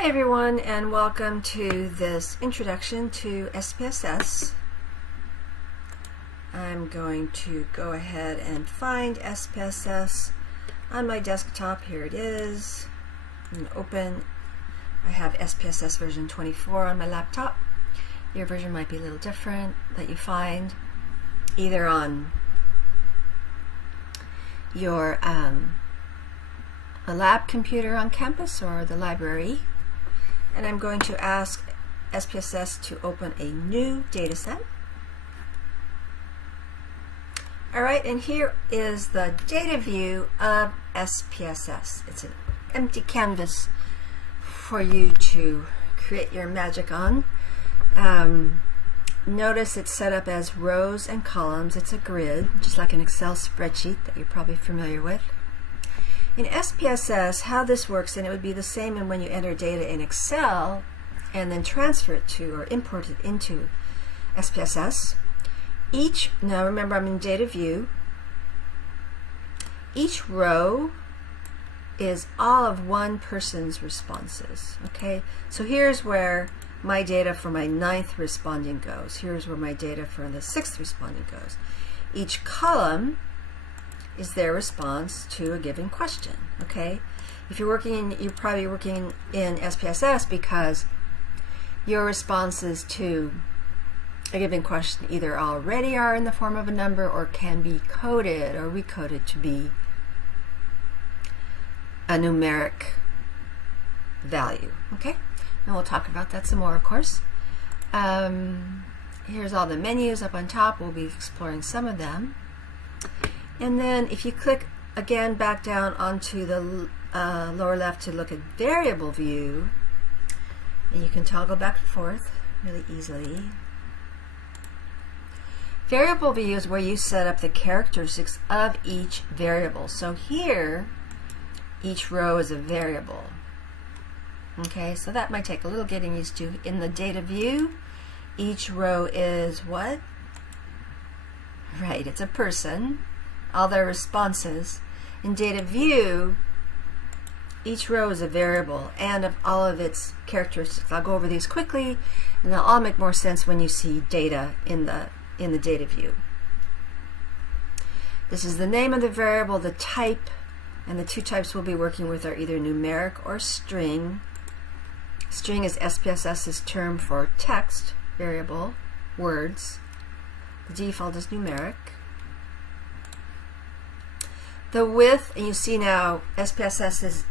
Hi everyone, and welcome to this introduction to SPSS. I'm going to go ahead and find SPSS on my desktop. Here it is. I'm going to open. I have SPSS version 24 on my laptop. Your version might be a little different, that you find either on your a lab computer on campus or the library. And I'm going to ask SPSS to open a new data set. Alright, and here is the data view of SPSS. It's an empty canvas for you to create your magic on. Notice it's set up as rows and columns. It's a grid, just like an Excel spreadsheet that you're probably familiar with. In SPSS, how this works, and it would be the same in when you enter data in Excel and then transfer it to or import it into SPSS. Now remember, I'm in data view. Each row is all of one person's responses. Okay, so here's where my data for my 9th responding goes. Here's where my data for the 6th responding goes. Each column is their response to a given question. Okay, if you're probably working in SPSS because your responses to a given question either already are in the form of a number or can be coded or recoded to be a numeric value. Okay, and we'll talk about that some more, of course. Here's all the menus up on top. We'll be exploring some of them. And then if you click again back down onto the lower left to look at variable view, and you can toggle back and forth really easily. Variable view is where you set up the characteristics of each variable. So here, each row is a variable. Okay, so that might take a little getting used to. In the data view, each row is what? Right, it's a person. All their responses. In data view, each row is a variable and of all of its characteristics. I'll go over these quickly, and they'll all make more sense when you see data in the data view. This is the name of the variable, the type, and the two types we'll be working with are either numeric or string. String is SPSS's term for text variable, words. The default is numeric. The width, and you see now SPSS is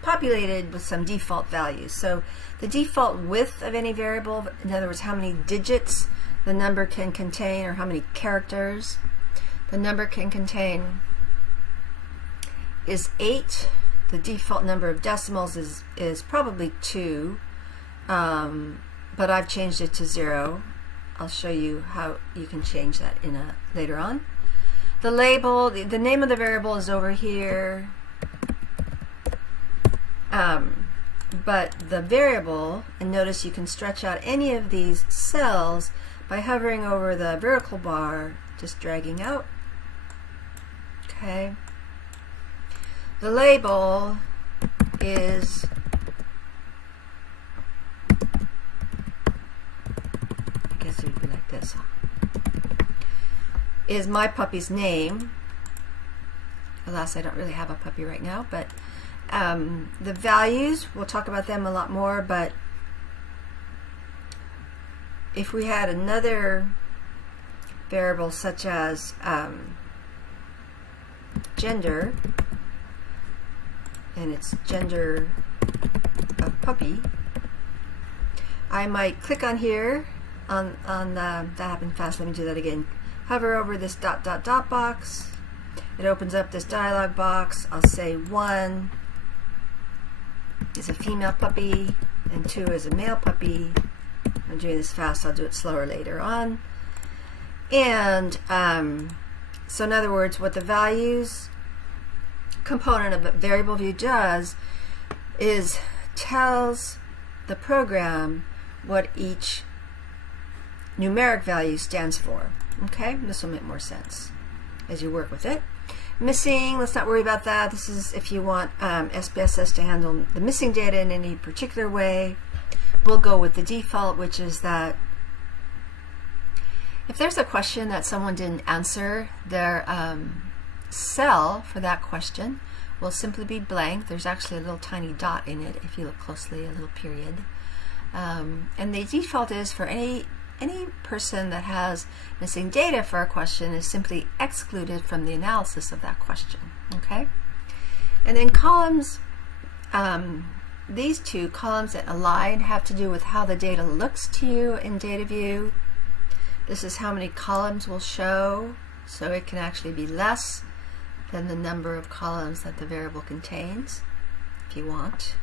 populated with some default values. So the default width of any variable, in other words, how many digits the number can contain or how many characters the number can contain, is 8. The default number of decimals is probably 2, but I've changed it to 0. I'll show you how you can change that later on. The label, the name of the variable is over here, but the variable, and notice you can stretch out any of these cells by hovering over the vertical bar, just dragging out. Okay. The label is I guess it would be like this, huh? Is my puppy's name. Alas, I don't really have a puppy right now, but the values, we'll talk about them a lot more, but if we had another variable such as gender, and it's gender of puppy, I might click on here on that happened fast, let me do that again. Hover over this ... box. It opens up this dialog box. I'll say 1 is a female puppy and 2 is a male puppy. I'm doing this fast. I'll do it slower later on. And so in other words, what the values component of a variable view does is tells the program what each numeric value stands for. Okay, this will make more sense as you work with it. Missing, let's not worry about that. This is if you want SPSS to handle the missing data in any particular way. We'll go with the default, which is that if there's a question that someone didn't answer, their cell for that question will simply be blank. There's actually a little tiny dot in it if you look closely, a little period. And the default is for any person that has missing data for a question is simply excluded from the analysis of that question. Okay? And then columns, these two, columns and align, have to do with how the data looks to you in data view. This is how many columns will show, so it can actually be less than the number of columns that the variable contains, if you want.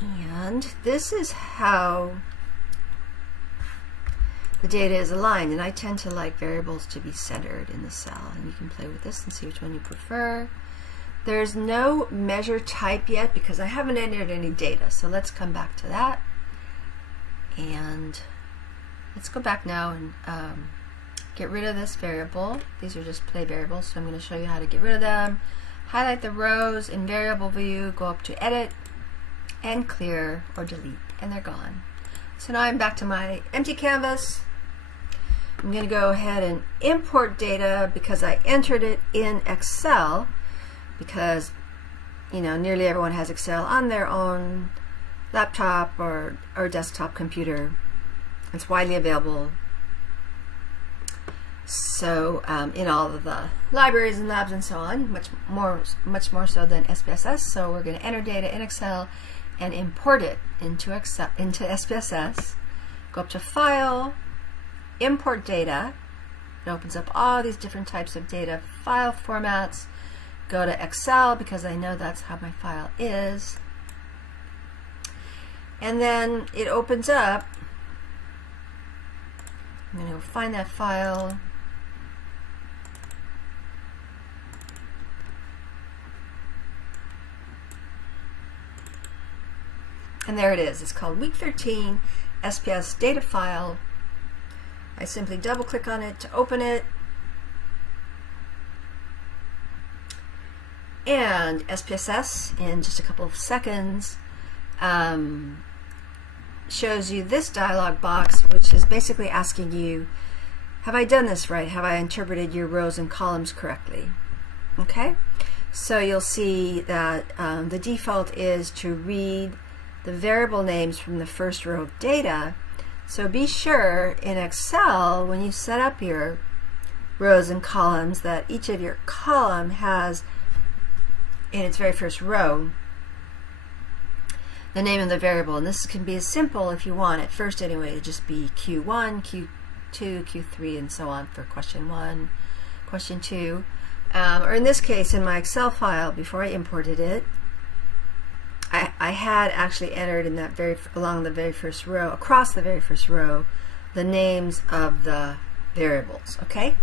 And this is how the data is aligned, and I tend to like variables to be centered in the cell, and you can play with this and see which one you prefer. There's no measure type yet because I haven't entered any data, so let's come back to that. And let's go back now and get rid of this variable. These are just play variables, so I'm going to show you how to get rid of them. Highlight the rows in variable view, go up to edit, and clear or delete, and they're gone. So now I'm back to my empty canvas. I'm going to go ahead and import data because I entered it in Excel, because nearly everyone has Excel on their own laptop or desktop computer. It's widely available. So in all of the libraries and labs and so on, much more so than SPSS. So we're going to enter data in Excel and import it into SPSS. Go up to File, Import Data. It opens up all these different types of data file formats. Go to Excel because I know that's how my file is. And then it opens up. I'm going to find that file. And there it is. It's called Week 13 SPS Data File. I simply double click on it to open it. And SPSS, in just a couple of seconds, shows you this dialog box, which is basically asking you, have I done this right? Have I interpreted your rows and columns correctly? Okay? So you'll see that the default is to read the variable names from the first row of data. So be sure in Excel, when you set up your rows and columns, that each of your column has in its very first row the name of the variable. And this can be as simple, if you want, at first anyway, to just be Q1, Q2, Q3, and so on for question 1, question 2. Or in this case, in my Excel file, before I imported it, I had actually entered in that along the very first row, across the very first row, the names of the variables. Okay,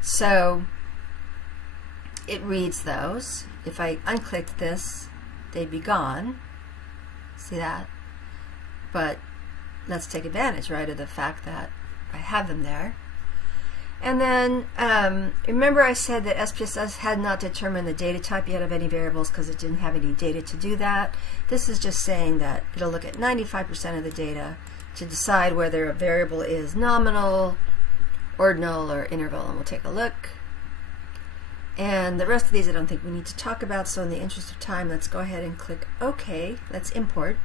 so it reads those. If I unclicked this, they'd be gone. See that? But let's take advantage, right, of the fact that I have them there. And then remember I said that SPSS had not determined the data type yet of any variables because it didn't have any data to do that. This is just saying that it'll look at 95% of the data to decide whether a variable is nominal, ordinal, or interval, and we'll take a look. And the rest of these I don't think we need to talk about, so in the interest of time, let's go ahead and click OK. Let's import.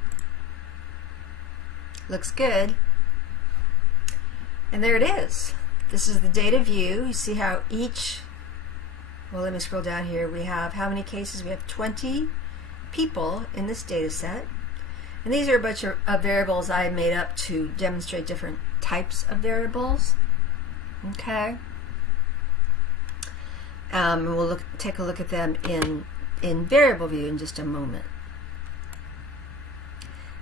Looks good. And there it is. This is the data view. You see how each, well, let me scroll down here. We have how many cases? We have 20 people in this data set. And these are a bunch of variables I made up to demonstrate different types of variables. Okay. And we'll take a look at them in variable view in just a moment.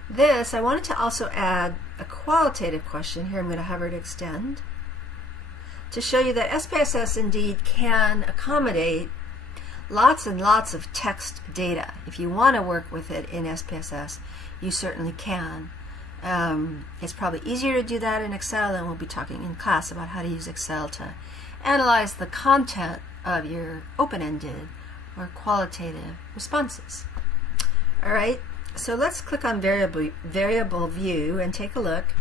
This, I wanted to also add a qualitative question. Here I'm going to hover to extend, to show you that SPSS indeed can accommodate lots and lots of text data. If you want to work with it in SPSS, you certainly can. It's probably easier to do that in Excel, and we'll be talking in class about how to use Excel to analyze the content of your open-ended or qualitative responses. All right, so let's click on variable view and take a look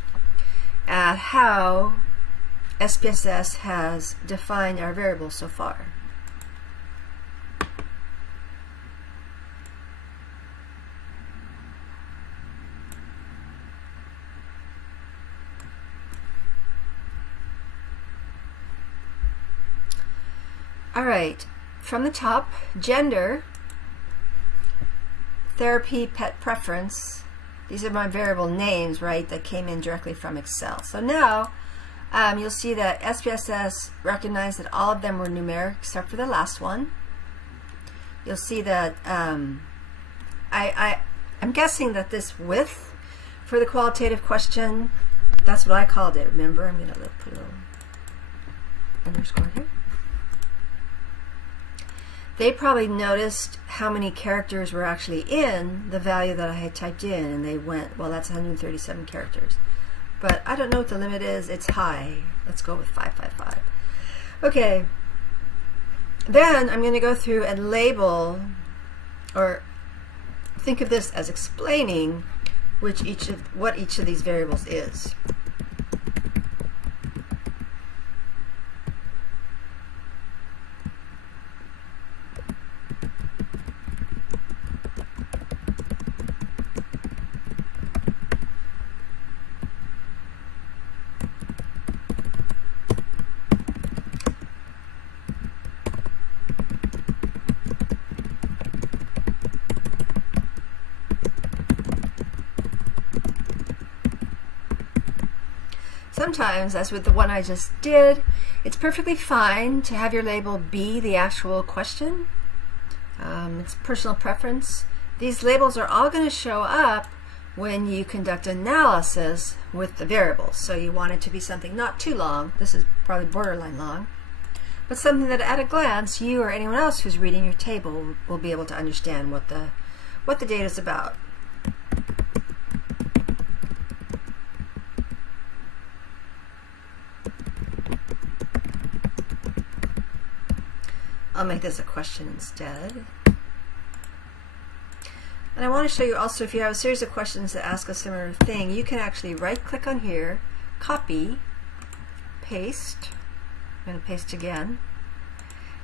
at how SPSS has defined our variables so far. All right, from the top, gender, therapy, pet preference. These are my variable names, right, that came in directly from Excel. So now you'll see that SPSS recognized that all of them were numeric except for the last one. You'll see that I'm guessing that this width for the qualitative question, that's what I called it. Remember, I'm going to put a little underscore here. They probably noticed how many characters were actually in the value that I had typed in, and they went, well, that's 137 characters. But I don't know what the limit is. It's high. Let's go with 555. Okay. Then I'm going to go through and label, or think of this as explaining what each of these variables is. Sometimes, as with the one I just did, it's perfectly fine to have your label be the actual question. It's personal preference. These labels are all going to show up when you conduct analysis with the variables. So you want it to be something not too long. This is probably borderline long. But something that at a glance, you or anyone else who's reading your table will be able to understand what the data is about. I'll make this a question instead. And I want to show you also, if you have a series of questions that ask a similar thing, you can actually right-click on here, copy, paste. I'm going to paste again.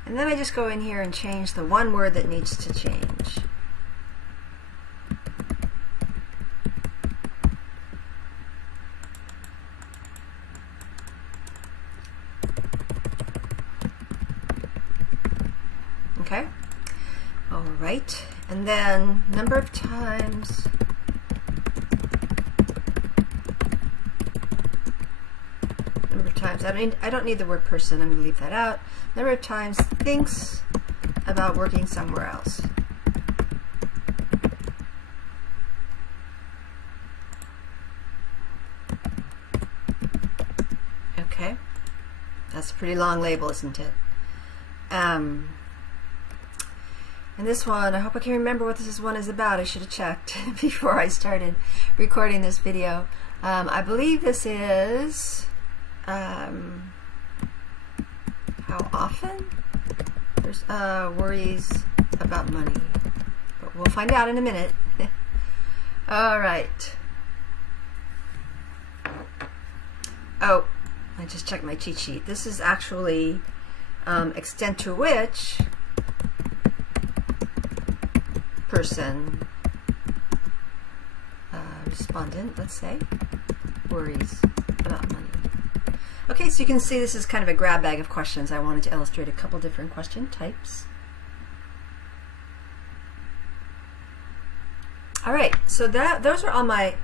And then I just go in here and change the one word that needs to change. Okay. All right. And then number of times. I don't need the word person. I'm going to leave that out. Number of times thinks about working somewhere else. Okay. That's a pretty long label, isn't it? And this one, I hope I can remember what this one is about. I should have checked before I started recording this video. I believe this is how often there's worries about money. But we'll find out in a minute. All right. Oh, I just checked my cheat sheet. This is actually extent to which person, respondent, let's say, worries about money. Okay, so you can see this is kind of a grab bag of questions. I wanted to illustrate a couple different question types. All right, so those are all my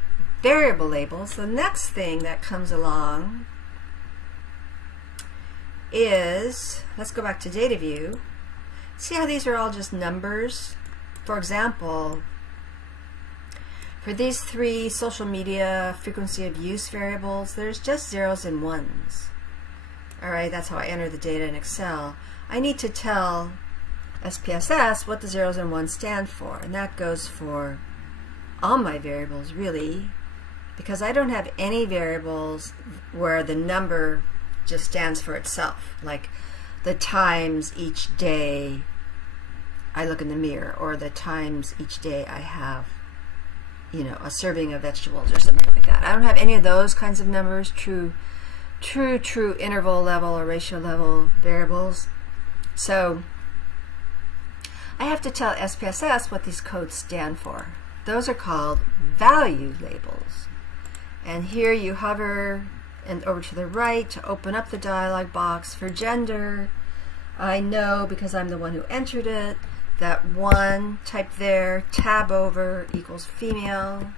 variable labels. The next thing that comes along is, let's go back to data view. See how these are all just numbers? For example, for these three social media frequency of use variables, there's just zeros and ones. All right, that's how I enter the data in Excel. I need to tell SPSS what the zeros and ones stand for, and that goes for all my variables, really, because I don't have any variables where the number just stands for itself. Like the times each day I look in the mirror, or the times each day I have, you know, a serving of vegetables or something like that. I don't have any of those kinds of numbers, true interval level or ratio level variables. So I have to tell SPSS what these codes stand for. Those are called value labels. And here you hover and over to the right to open up the dialog box. For gender, I know, because I'm the one who entered it, that 1, type there, tab over, equals female.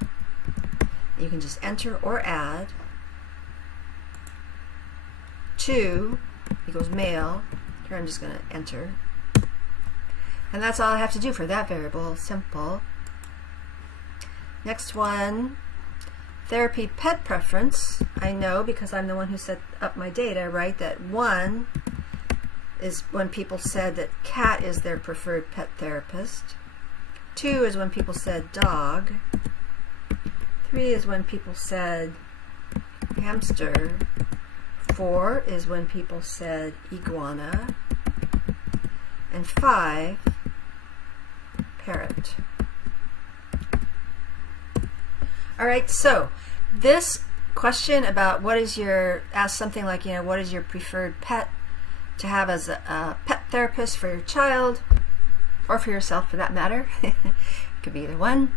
You can just enter or add. 2 equals male. Here I'm just going to enter. And that's all I have to do for that variable. Simple. Next one, therapy pet preference. I know, because I'm the one who set up my data, right, that 1 is when people said that cat is their preferred pet therapist. 2 is when people said dog. 3 is when people said hamster. 4 is when people said iguana. And 5, parrot. All right, so this question about what is your, ask something like, you know, what is your preferred pet to have as a pet therapist for your child, or for yourself for that matter. It could be either one.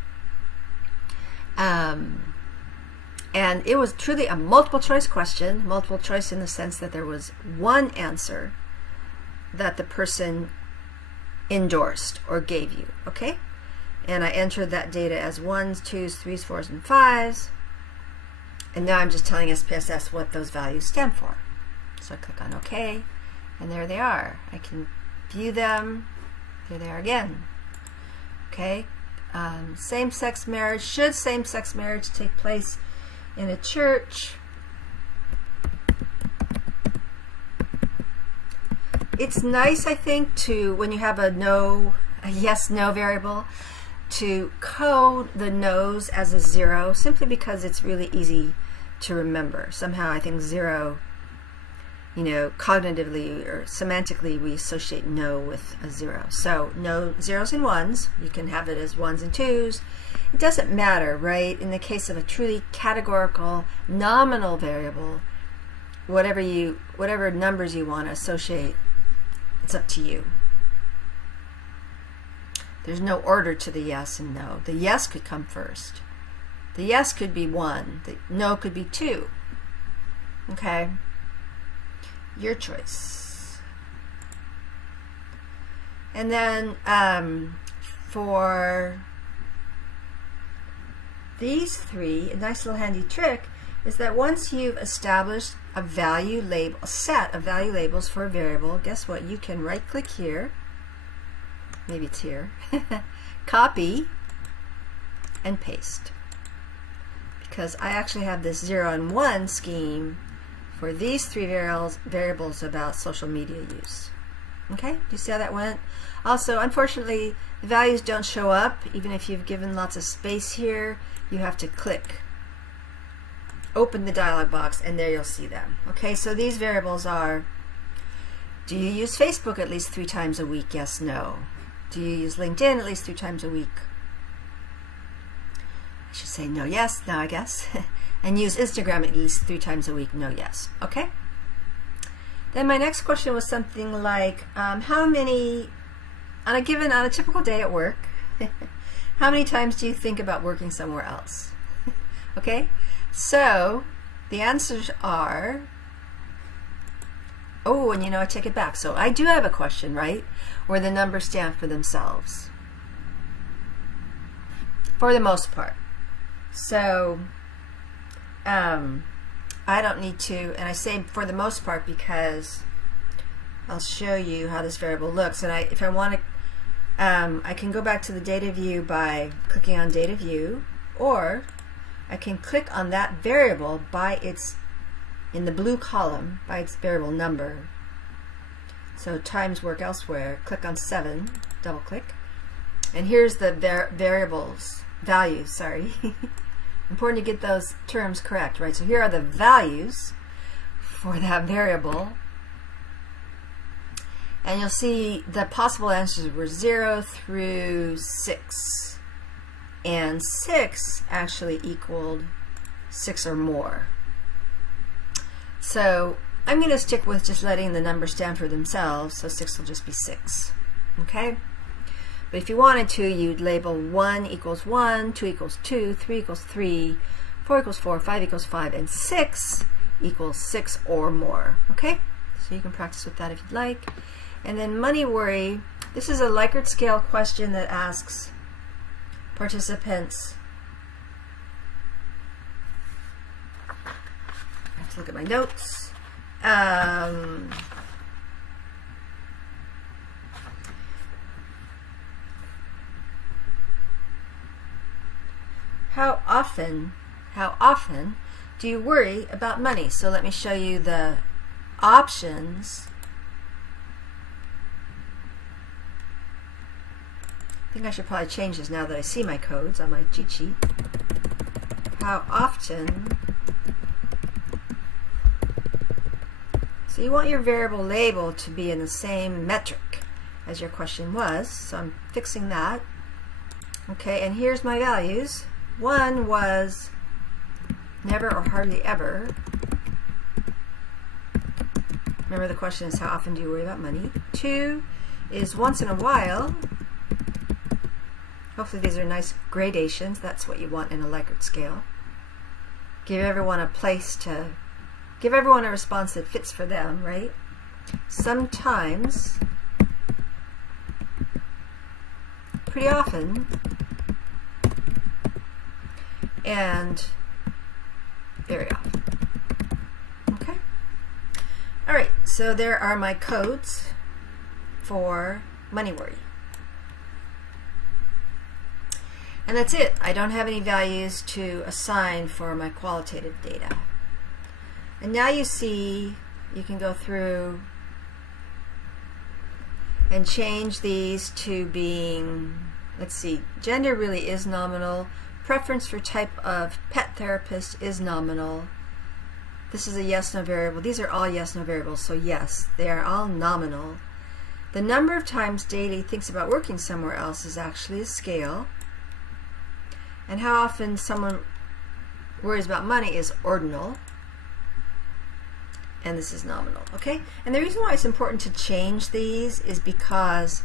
And it was truly a multiple choice question, multiple choice in the sense that there was one answer that the person endorsed or gave you, okay? And I entered that data as 1s, 2s, 3s, 4s, and 5s. And now I'm just telling SPSS what those values stand for. So I click on OK, and there they are. I can view them. There they are again. Okay. Same-sex marriage. Should same-sex marriage take place in a church? It's nice, I think, to, when you have a yes-no variable, to code the no's as a 0, simply because it's really easy to remember. Somehow I think 0, you know, cognitively or semantically, we associate no with a 0. So no 0s and 1s. You can have it as 1s and 2s. It doesn't matter, right? In the case of a truly categorical nominal variable, whatever numbers you want to associate, it's up to you. There's no order to the yes and no. The yes could come first. The yes could be 1. The no could be 2. Okay? Your choice. And then for these 3, a nice little handy trick is that once you've established a value label, a set of value labels for a variable, guess what? You can right-click here. Maybe it's here. Copy and paste. Because I actually have this 0 and 1 scheme for these 3 variables about social media use. Okay, do you see how that went? Also, unfortunately, the values don't show up. Even if you've given lots of space here, you have to click, open the dialog box, and there you'll see them. Okay, so these variables are, do you use Facebook at least 3 times a week? Yes, no. Do you use LinkedIn at least 3 times a week? I should say no, yes, now I guess. And use Instagram at least 3 times a week? No, yes. Okay? Then my next question was something like, how many, on a typical day at work, how many times do you think about working somewhere else? Okay? So the answers are, oh, and you know, I take it back. So I do have a question, right, where the numbers stand for themselves, for the most part. So I don't need to, and I say for the most part because I'll show you how this variable looks. And if I want to, I can go back to the data view by clicking on data view, or I can click on that variable by its, in the blue column, by its variable number. So times work elsewhere, click on 7, double click, and here's the values, sorry. Important to get those terms correct, right? So here are the values for that variable. And you'll see the possible answers were 0 through 6. And 6 actually equaled 6 or more. So I'm going to stick with just letting the numbers stand for themselves, so 6 will just be 6. Okay? But if you wanted to, you'd label 1 equals 1, 2 equals 2, 3 equals 3, 4 equals 4, 5 equals 5, and 6 equals 6 or more. Okay? So you can practice with that if you'd like. And then money worry, this is a Likert scale question that asks participants, I have to look at my notes. How often do you worry about money? So let me show you the options. I think I should probably change this now that I see my codes on my cheat sheet. How often? So you want your variable label to be in the same metric as your question was. So I'm fixing that. Okay, and here's my values. 1 was never or hardly ever. Remember, the question is how often do you worry about money? 2 is once in a while. Hopefully these are nice gradations. That's what you want in a Likert scale. Give everyone a place to, give everyone a response that fits for them, right? Sometimes, pretty often, and very often. Okay? All right, so there are my codes for money worry. And that's it. I don't have any values to assign for my qualitative data. And now you see, you can go through and change these to being, let's see, gender really is nominal. Preference for type of pet therapist is nominal. This is a yes-no variable. These are all yes-no variables, so yes, they are all nominal. The number of times daily thinks about working somewhere else is actually a scale. And how often someone worries about money is ordinal. And this is nominal, okay? And the reason why it's important to change these is because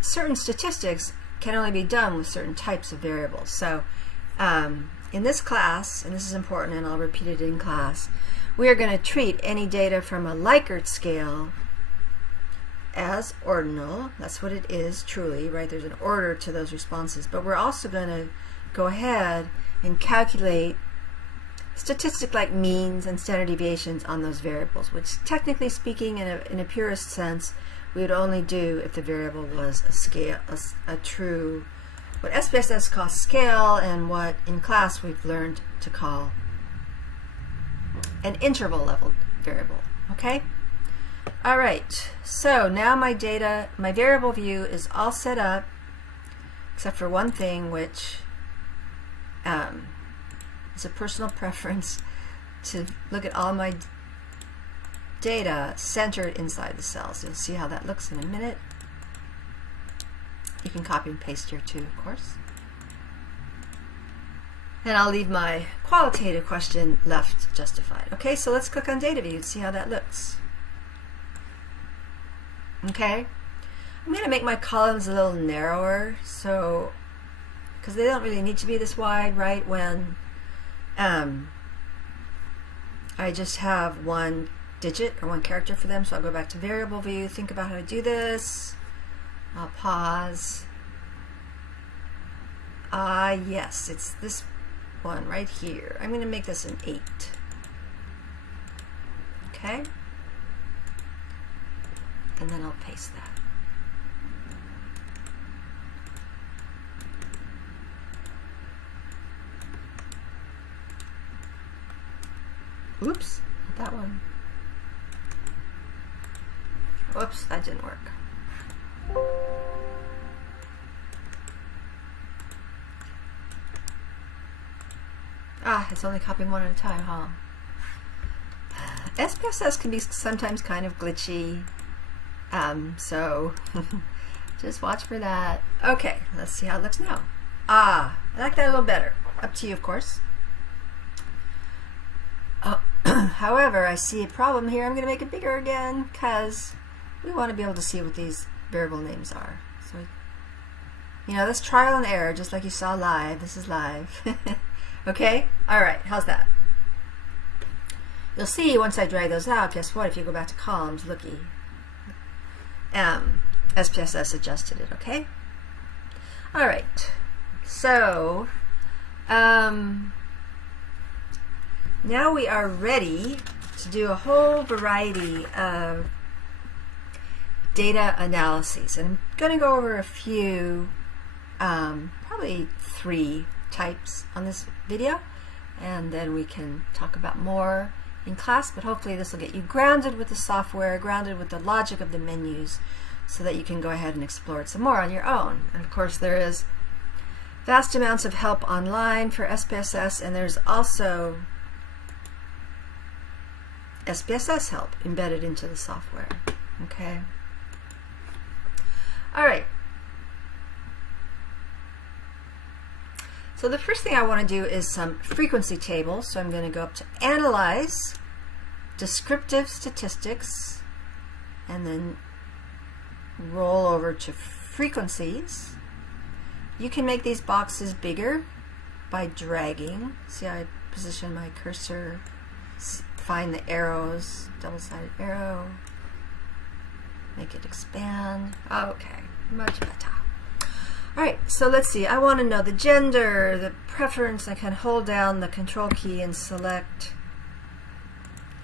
certain statistics can only be done with certain types of variables. So in this class, and this is important and I'll repeat it in class, we are going to treat any data from a Likert scale as ordinal. That's what it is truly, right? There's an order to those responses. But we're also going to go ahead and calculate statistic-like means and standard deviations on those variables, which technically speaking, in a purist sense, we would only do if the variable was a scale, a true, what SPSS calls scale, and what in class we've learned to call an interval level variable. Okay? All right, so now my data, my variable view is all set up, except for one thing, which is a personal preference to look at all my data centered inside the cells. You'll see how that looks in a minute. You can copy and paste here too, of course. And I'll leave my qualitative question left justified. Okay, so let's click on data view and see how that looks. Okay, I'm going to make my columns a little narrower, so because they don't really need to be this wide, right? When I just have one digit or one character for them. So I'll go back to variable view, think about how to do this. I'll pause. Yes, it's this one right here. I'm going to make this an 8. Okay? And then I'll paste that. Oops, not that one. Whoops, that didn't work. It's only copying one at a time, huh? SPSS can be sometimes kind of glitchy. So just watch for that. Okay, let's see how it looks now. I like that a little better. Up to you, of course. However, I see a problem here. I'm going to make it bigger again because we want to be able to see what these variable names are. So, you know, that's trial and error, just like you saw live. This is live. Okay? All right. How's that? You'll see once I drag those out, guess what? If you go back to columns, looky. SPSS adjusted it, okay? All right. So, now we are ready to do a whole variety of data analyses. And I'm going to go over a few, probably 3 types on this video, and then we can talk about more in class, but hopefully this will get you grounded with the software, grounded with the logic of the menus, so that you can go ahead and explore it some more on your own. And of course there is vast amounts of help online for SPSS, and there's also SPSS help embedded into the software. Okay. All right. So the first thing I want to do is some frequency tables. So I'm going to go up to Analyze, Descriptive Statistics, and then roll over to Frequencies. You can make these boxes bigger by dragging. See how I position my cursor? Find the arrows, double-sided arrow, make it expand. Okay, much better. All right, so let's see. I want to know the gender, the preference. I can hold down the control key and select.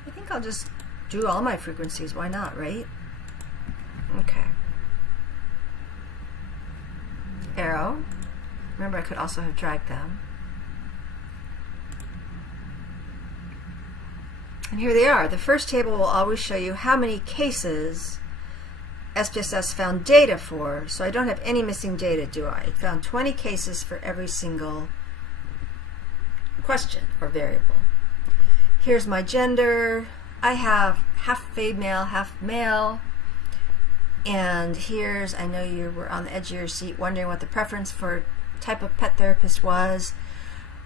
I think I'll just do all my frequencies. Why not, right? Okay. Arrow. Remember, I could also have dragged them. And here they are. The first table will always show you how many cases SPSS found data for. So I don't have any missing data, do I? It found 20 cases for every single question or variable. Here's my gender. I have half female, half male. And here's, I know you were on the edge of your seat wondering what the preference for type of pet therapist was.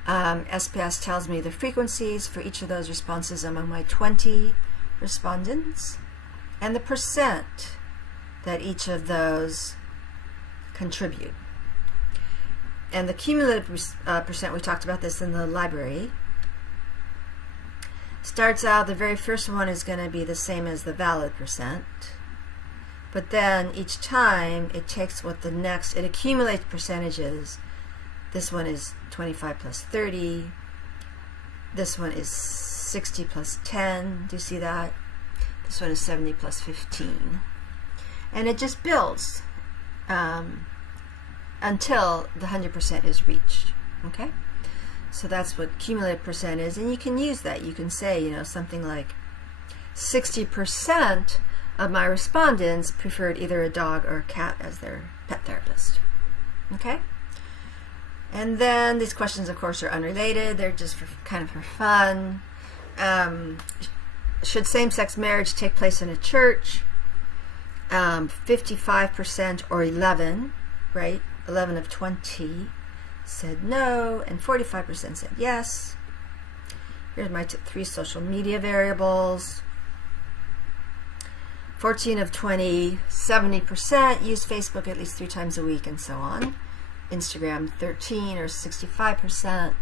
SPS tells me the frequencies for each of those responses among my 20 respondents and the percent that each of those contribute. And the cumulative percent, we talked about this in the library, starts out, the very first one is going to be the same as the valid percent, but then each time it takes what the next, it accumulates percentages. This one is 25 plus 30. This one is 60 plus 10. Do you see that? This one is 70 plus 15. And it just builds until the 100% is reached. Okay? So that's what cumulative percent is. And you can use that. You can say, you know, something like 60% of my respondents preferred either a dog or a cat as their pet therapist. Okay? And then these questions, of course, are unrelated. They're just kind of for fun. Should same-sex marriage take place in a church? 55% or 11, right? 11 of 20 said no, and 45% said yes. Here's my 3 social media variables. 14 of 20, 70% use Facebook at least 3 times a week, and so on. Instagram 13 or 65%.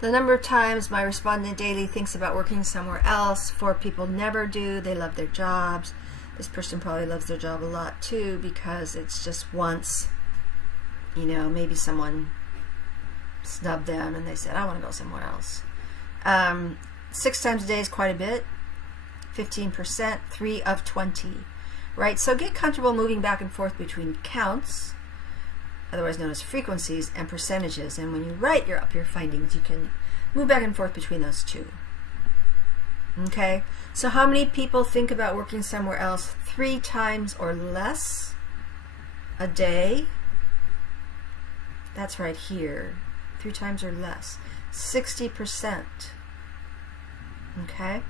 The number of times my respondent daily thinks about working somewhere else. 4 people never do. They love their jobs. This person probably loves their job a lot too because it's just once, you know, maybe someone snubbed them and they said, I want to go somewhere else. 6 times a day is quite a bit. 15%, 3 of 20. Right, so get comfortable moving back and forth between counts, otherwise known as frequencies, and percentages. And when you write your findings, you can move back and forth between those two. Okay, so how many people think about working somewhere else 3 times or less a day? That's right here, 3 times or less, 60%. Okay,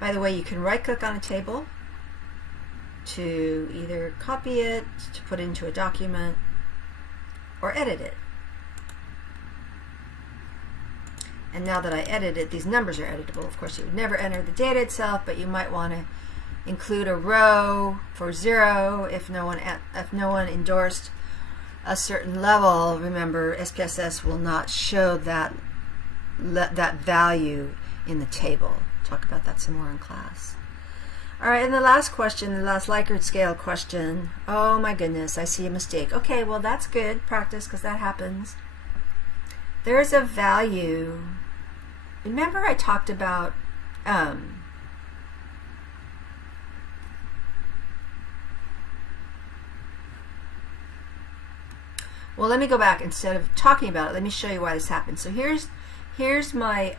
By the way, you can right click on a table to either copy it, to put it into a document, or edit it. And now that I edit it, these numbers are editable. Of course, you would never enter the data itself, but you might want to include a row for 0 if no one endorsed a certain level. Remember, SPSS will not show that value in the table. Talk about that some more in class. All right, and the last question, the last Likert scale question. Oh my goodness, I see a mistake. Okay, well that's good practice because that happens. There's a value. Remember I talked about well, let me go back. Instead of talking about it, let me show you why this happened. So here's my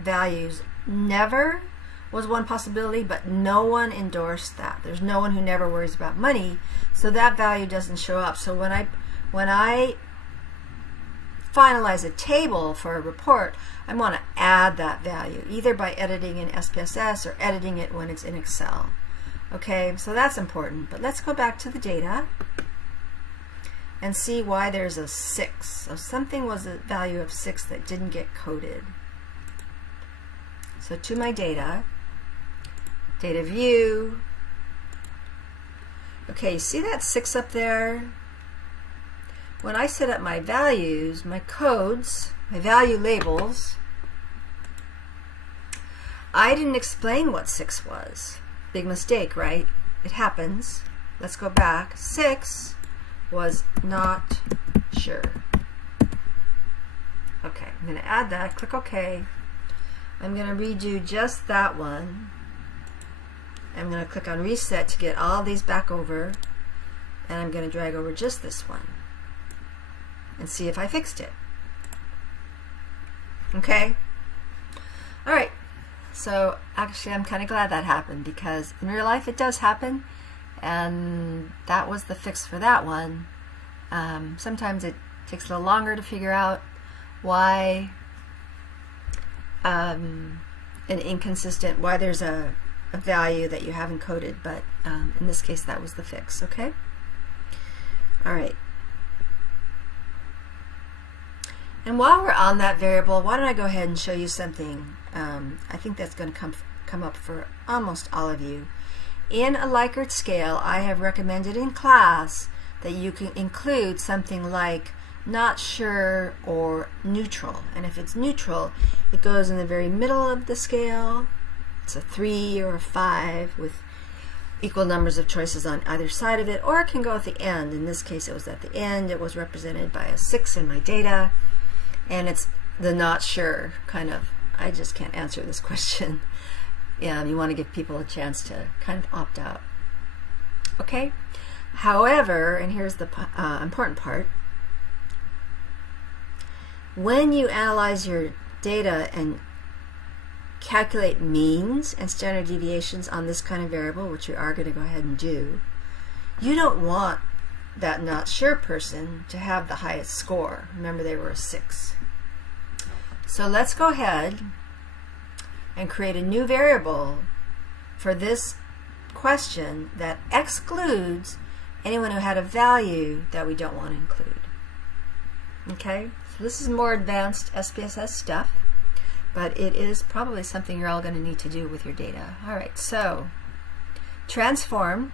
values. Never was one possibility, but no one endorsed that. There's no one who never worries about money, so that value doesn't show up. So when I finalize a table for a report, I want to add that value, either by editing in SPSS or editing it when it's in Excel. Okay, so that's important. But let's go back to the data and see why there's a 6. So something was a value of 6 that didn't get coded. So to my data view. Okay, you see that 6 up there? When I set up my values, my codes, my value labels, I didn't explain what 6 was. Big mistake, right? It happens. Let's go back. 6 was not sure. Okay, I'm going to add that. Click OK. I'm going to redo just that one. I'm going to click on Reset to get all these back over. And I'm going to drag over just this one and see if I fixed it. Okay? All right. So actually, I'm kind of glad that happened because in real life it does happen, and that was the fix for that one. Sometimes it takes a little longer to figure out why an inconsistent, why there's a value that you haven't coded, but in this case that was the fix. Okay? All right. And while we're on that variable, why don't I go ahead and show you something I think that's going to come up for almost all of you. In a Likert scale, I have recommended in class that you can include something like not sure or neutral. And if it's neutral, it goes in the very middle of the scale. It's a 3 or a 5 with equal numbers of choices on either side of it, or it can go at the end. In this case, it was at the end. It was represented by a 6 in my data. And it's the not sure kind of, I just can't answer this question. You want to give people a chance to kind of opt out. Okay? However, and here's the important part, when you analyze your data and calculate means and standard deviations on this kind of variable, which we are going to go ahead and do, you don't want that not sure person to have the highest score. Remember, they were a 6. So let's go ahead and create a new variable for this question that excludes anyone who had a value that we don't want to include. Okay, so this is more advanced SPSS stuff, but it is probably something you're all going to need to do with your data. All right, so transform,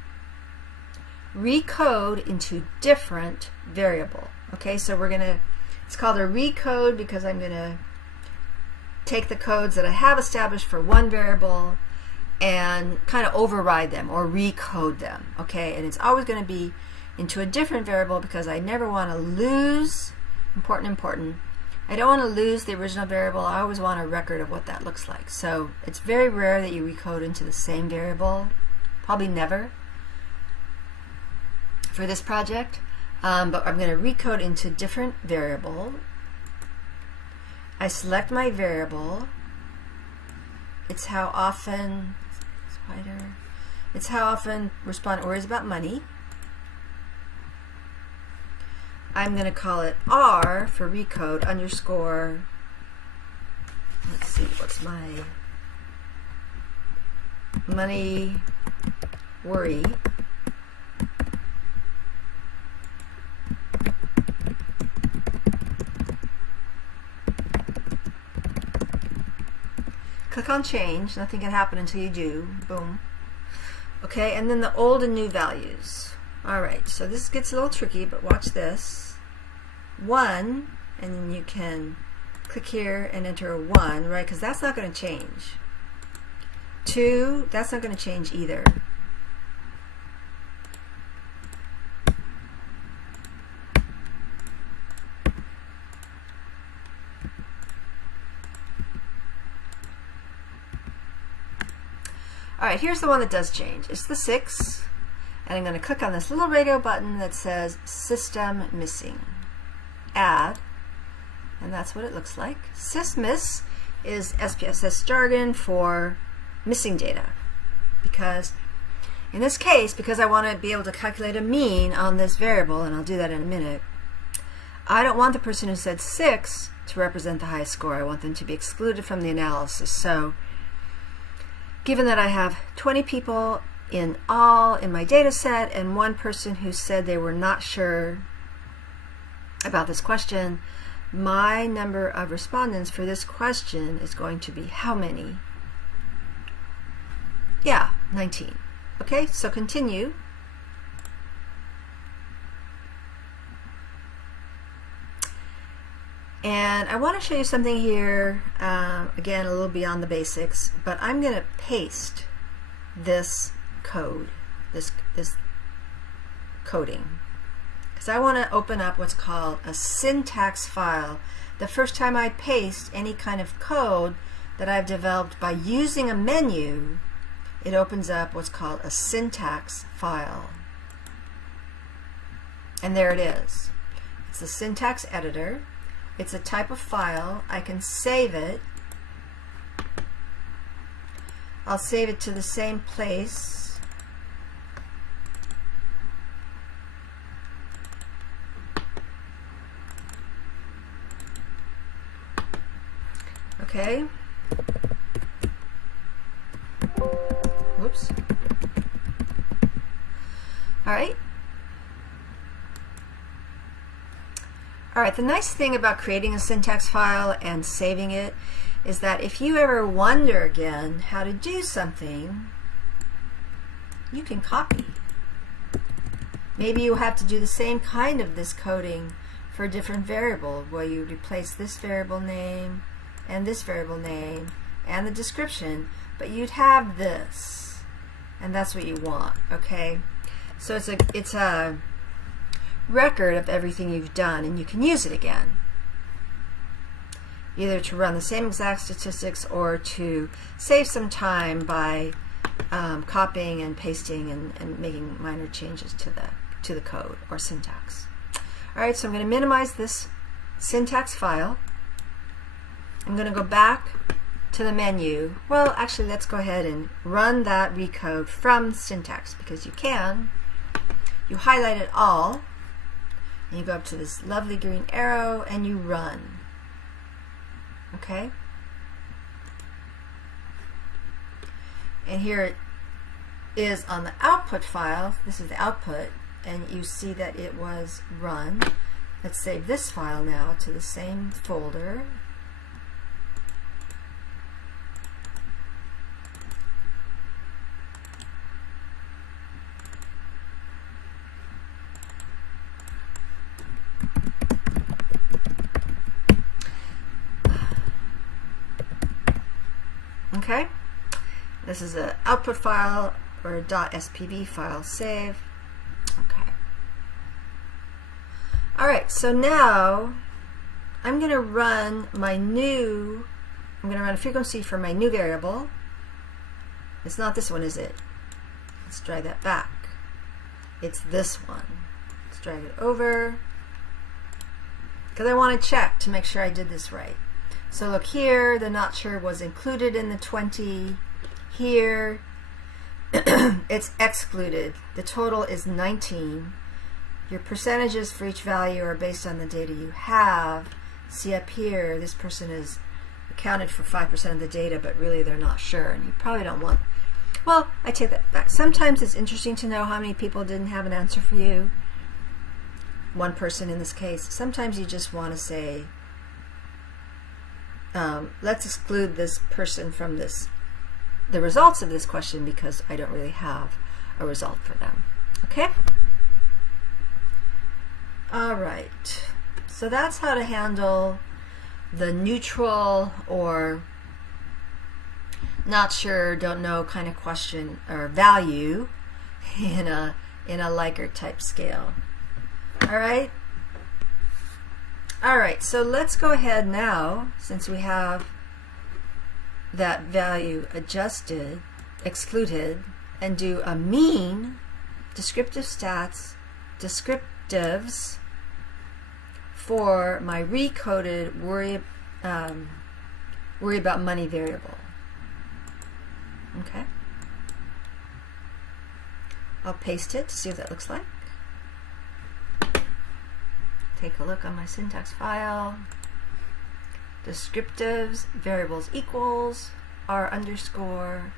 recode into different variable. Okay, so we're going to, it's called a recode because I'm going to take the codes that I have established for one variable and kind of override them or recode them. Okay, and it's always going to be into a different variable because I never want to lose, important, I don't want to lose the original variable. I always want a record of what that looks like. So it's very rare that you recode into the same variable, probably never for this project, but I'm going to recode into different variable. I select my variable. It's how often respondent worries about money. I'm going to call it R for recode underscore, let's see, what's my money worry. Click on change. Nothing can happen until you do. Boom. Okay, and then the old and new values. Alright, so this gets a little tricky, but watch this. 1, and then you can click here and enter a 1, right? Because that's not going to change. 2, that's not going to change either. Alright, here's the one that does change. It's the 6, and I'm going to click on this little radio button that says System Missing. Add, and that's what it looks like. SysMiss is SPSS jargon for missing data, because in this case, because I want to be able to calculate a mean on this variable, and I'll do that in a minute, I don't want the person who said 6 to represent the highest score. I want them to be excluded from the analysis. So given that I have 20 people in all in my data set and one person who said they were not sure about this question, my number of respondents for this question is going to be how many? Yeah, 19. Okay, so continue. And I want to show you something here, again, a little beyond the basics, but I'm going to paste this code, this coding, because I want to open up what's called a syntax file. The first time I paste any kind of code that I've developed by using a menu, it opens up what's called a syntax file. And there it is. It's the syntax editor. It's a type of file. I can save it. I'll save it to the same place. Okay. Whoops. All right. All right, the nice thing about creating a syntax file and saving it is that if you ever wonder again how to do something, you can copy. Maybe you have to do the same kind of this coding for a different variable, where you replace this variable name and this variable name and the description, but you'd have this, and that's what you want. Okay, so it's a record of everything you've done, and you can use it again, either to run the same exact statistics or to save some time by copying and pasting and making minor changes to the code or syntax. All right, so I'm going to minimize this syntax file. I'm going to go back to the menu. Well, actually, let's go ahead and run that recode from syntax, because you can. You highlight it all, and you go up to this lovely green arrow and you run. Okay? And here it is on the output file. This is the output, and you see that it was run. Let's save this file now to the same folder. Okay, this is an output file or a .spv file. Save. Okay. All right, so now I'm going to run a frequency for my new variable. It's not this one, is it? Let's drag that back. It's this one. Let's drag it over, because I want to check to make sure I did this right. So look here, the not sure was included in the 20. Here, it's excluded. The total is 19. Your percentages for each value are based on the data you have. See up here, this person is accounted for 5% of the data, but really they're not sure. And you probably don't want Well, I take that back. Sometimes it's interesting to know how many people didn't have an answer for you. One person in this case. Sometimes you just want to say, let's exclude this person from the results of this question because I don't really have a result for them. Okay? All right. So that's how to handle the neutral or not sure, don't know kind of question or value in a Likert type scale. All right. All right. So let's go ahead now, since we have that value adjusted, excluded, and do a mean, descriptive stats, descriptives for my recoded worry about money variable. Okay. I'll paste it to see what that looks like. Take a look on my syntax file. Descriptives, variables equals, r underscore,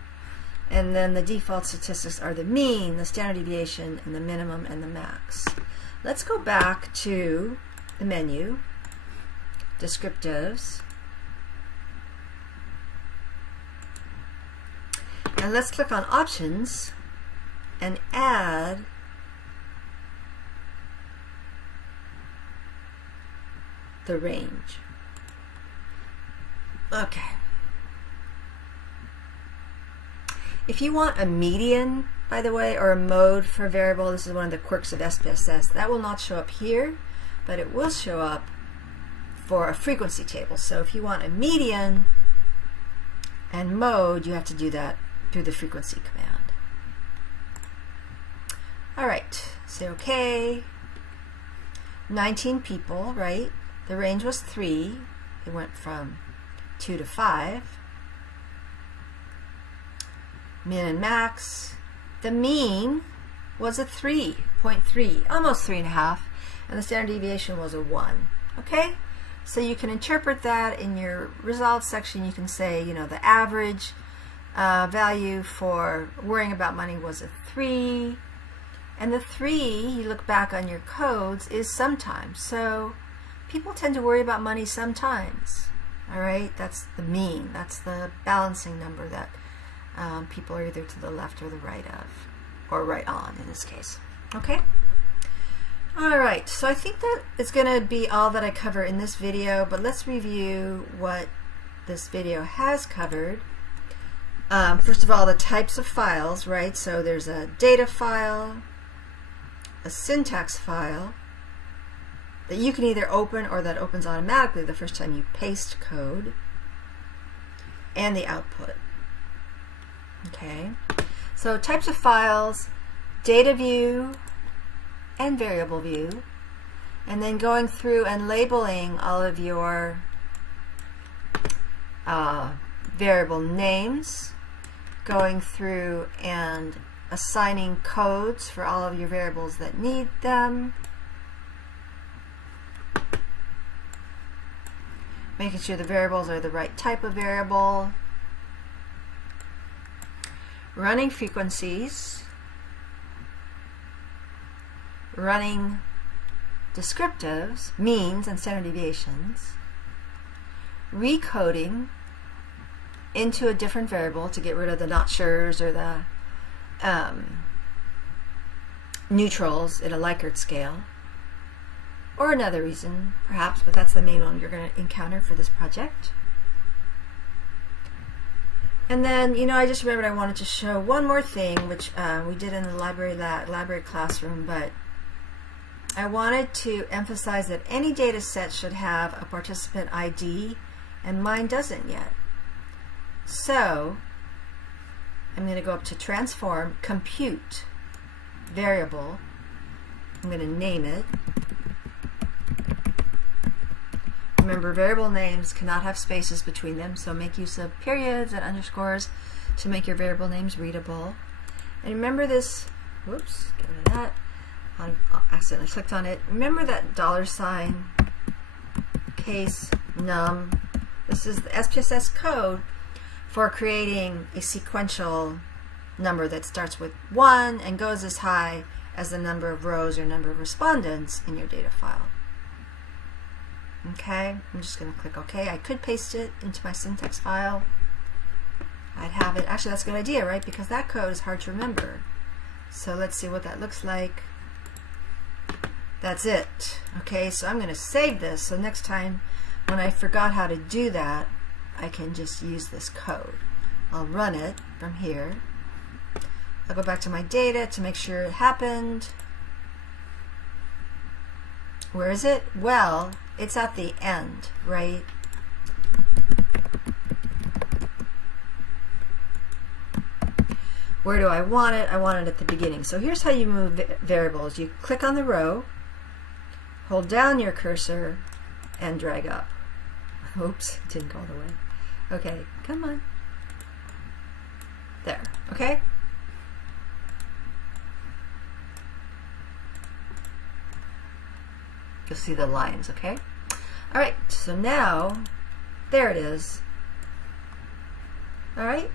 and then the default statistics are the mean, the standard deviation, and the minimum and the max. Let's go back to the menu, descriptives, and let's click on options and add the range. Okay. If you want a median, by the way, or a mode for a variable, this is one of the quirks of SPSS. That will not show up here, but it will show up for a frequency table. So if you want a median and mode, you have to do that through the frequency command. All right, say OK. 19 people, right? The range was 3. It went from 2 to 5. Min and max. The mean was a 3.3, almost 3.5, and the standard deviation was a 1. Okay? So you can interpret that in your results section. You can say, you know, the average value for worrying about money was a 3, and the 3, you look back on your codes, is sometimes. So people tend to worry about money sometimes. All right? That's the mean. That's the balancing number that people are either to the left or the right of, or right on in this case. Okay? All right, so I think that is going to be all that I cover in this video, but let's review what this video has covered. First of all, the types of files, right? So there's a data file, a syntax file that you can either open or that opens automatically the first time you paste code, and the output. Okay, so types of files, data view and variable view, and then going through and labeling all of your variable names, going through and assigning codes for all of your variables that need them, making sure the variables are the right type of variable, running frequencies, running descriptives, means and standard deviations, recoding into a different variable to get rid of the not sures or the neutrals in a Likert scale, or another reason perhaps, but that's the main one you're going to encounter for this project. And then, you know, I just remembered I wanted to show one more thing, which we did in the library classroom, but I wanted to emphasize that any data set should have a participant ID, and mine doesn't yet. So I'm going to go up to transform, compute, variable. I'm going to name it. Remember, variable names cannot have spaces between them, so make use of periods and underscores to make your variable names readable. And remember this, whoops, get rid of that. I accidentally clicked on it. Remember that $, case, num. This is the SPSS code for creating a sequential number that starts with 1 and goes as high as the number of rows or number of respondents in your data file. Okay, I'm just going to click OK. I could paste it into my syntax file. I'd have it. Actually, that's a good idea, right? Because that code is hard to remember. So let's see what that looks like. That's it. Okay, so I'm going to save this. So next time when I forgot how to do that, I can just use this code. I'll run it from here. I'll go back to my data to make sure it happened. Where is it? Well, it's at the end, right? Where do I want it? I want it at the beginning. So here's how you move variables. You click on the row, hold down your cursor, and drag up. Oops, it didn't go all the way. Okay, come on. There, okay? You'll see the lines, okay? All right, so now, there it is. All right?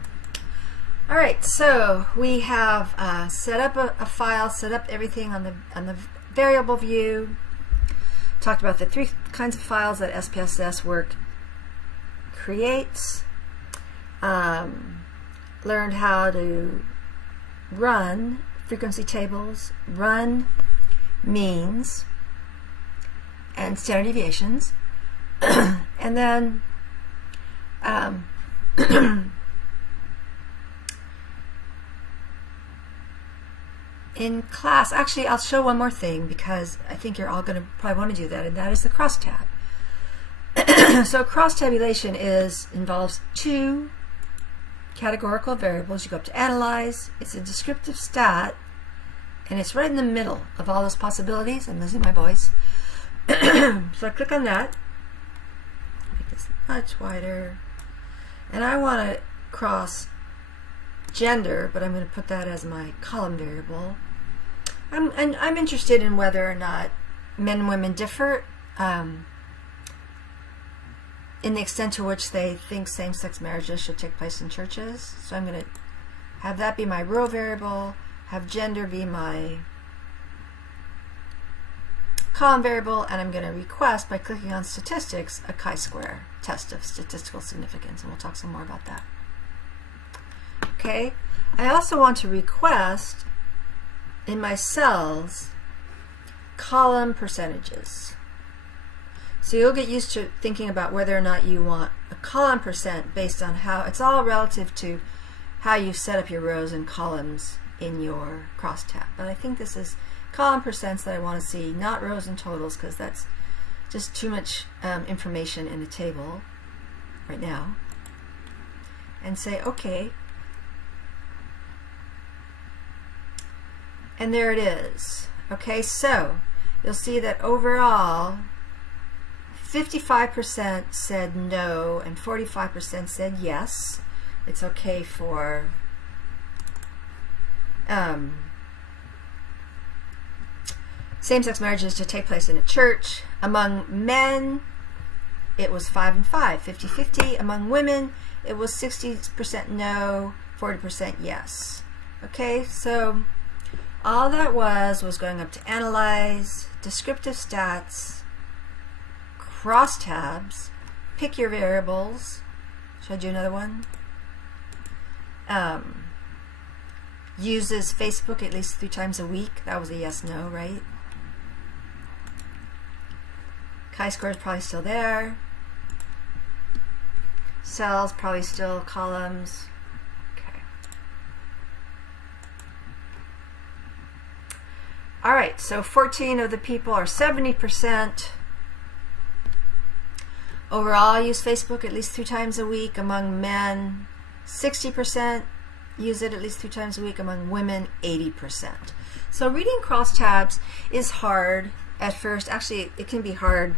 All right, so we have set up a file, set up everything on the variable view, talked about the 3 kinds of files that SPSS work creates, learned how to run frequency tables, run means, and standard deviations, and then in class, actually I'll show one more thing because I think you're all going to probably want to do that, and that is the cross-tab. So cross-tabulation involves 2 categorical variables. You go up to Analyze, it's a descriptive stat, and it's right in the middle of all those possibilities. I'm losing my voice. So I click on that, make this much wider, and I want to cross gender, but I'm going to put that as my column variable. I'm interested in whether or not men and women differ in the extent to which they think same-sex marriages should take place in churches. So I'm going to have that be my row variable, have gender be my column variable, and I'm going to request, by clicking on statistics, a chi-square test of statistical significance, and we'll talk some more about that. Okay, I also want to request in my cells column percentages. So you'll get used to thinking about whether or not you want a column percent based on how, it's all relative to how you set up your rows and columns in your crosstab. But I think this is column percents that I want to see, not rows and totals, because that's just too much information in the table right now. And say, okay. And there it is. Okay, so you'll see that overall 55% said no and 45% said yes. It's okay for same-sex marriages to take place in a church. Among men, it was 5 and 5, 50-50. Among women, it was 60% no, 40% yes. Okay, so all that was going up to Analyze, Descriptive Stats, Crosstabs, pick your variables. Should I do another one? Uses Facebook at least 3 times a week. That was a yes/no, right? Chi-square is probably still there. Cells probably still columns. Okay. All right, so 14 of the people, are 70%. Overall, use Facebook at least 3 times a week. Among men, 60% use it at least 3 times a week. Among women, 80%. So reading crosstabs is hard at first. Actually, it can be hard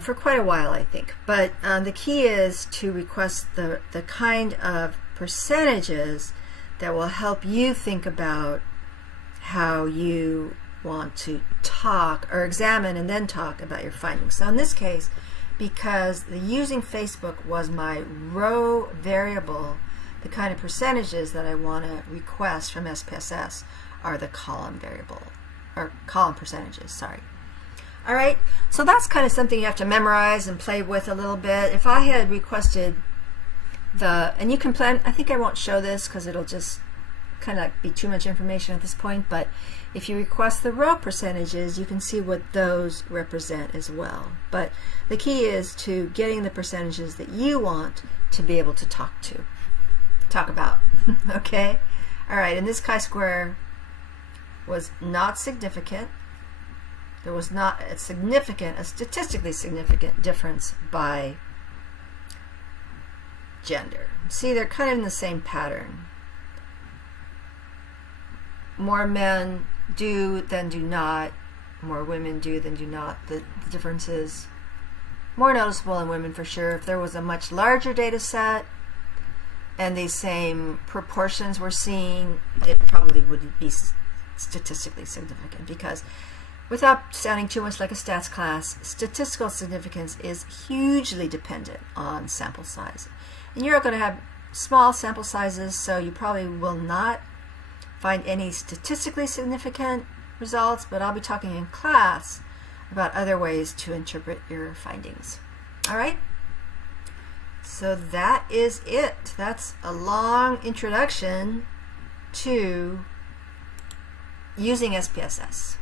for quite a while, I think. But the key is to request the kind of percentages that will help you think about how you want to talk or examine and then talk about your findings. So in this case, because the using Facebook was my row variable the kind of percentages that I want to request from SPSS are the column variable, or column percentages, sorry. All right, so that's kind of something you have to memorize and play with a little bit. If I had requested and you can plan, I think I won't show this because it'll just kind of be too much information at this point, but if you request the row percentages, you can see what those represent as well. But the key is to getting the percentages that you want to be able to talk about. Okay? All right, and this chi-square was not significant. There was not a statistically significant difference by gender. See, they're kind of in the same pattern. More men do than do not. More women do than do not. The difference is more noticeable in women for sure. If there was a much larger data set and these same proportions we're seeing, it probably would be statistically significant, because without sounding too much like a stats class, statistical significance is hugely dependent on sample size. And you're going to have small sample sizes, so you probably will not find any statistically significant results, but I'll be talking in class about other ways to interpret your findings. All right? So that is it. That's a long introduction to using SPSS.